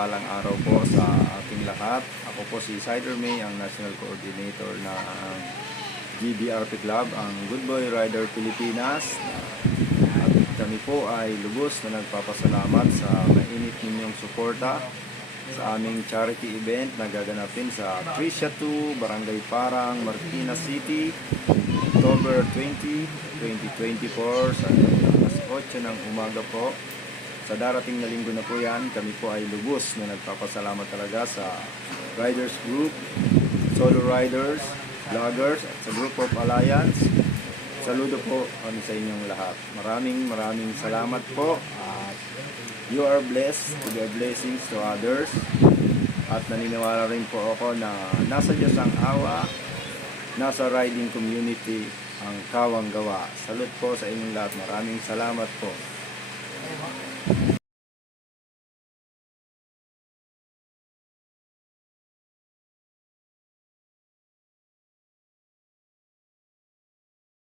mapagpalang araw po sa ating lahat. Ako po si Sider May, ang National Coordinator ng GBRP Club, ang Good Boy Rider Pilipinas. At kami po ay lubos na nagpapasalamat sa mainit ninyong suporta sa aming charity event na gaganapin sa Tricia 2, Barangay Parang, Marikina City, October 20, 2024 sa alas 8 ng umaga po. Sa darating na linggo na po yan, kami po ay lubos na nagpapasalamat talaga sa Riders Group, Solo Riders, Vloggers at sa Group of Alliance. Saludo po kami sa inyong lahat. Maraming salamat po at you are blessed to be blessings to others. At naniniwala rin po ako na nasa Diyos ang awa, nasa riding community ang kawang gawa. Salute po sa inyong lahat. Maraming salamat po.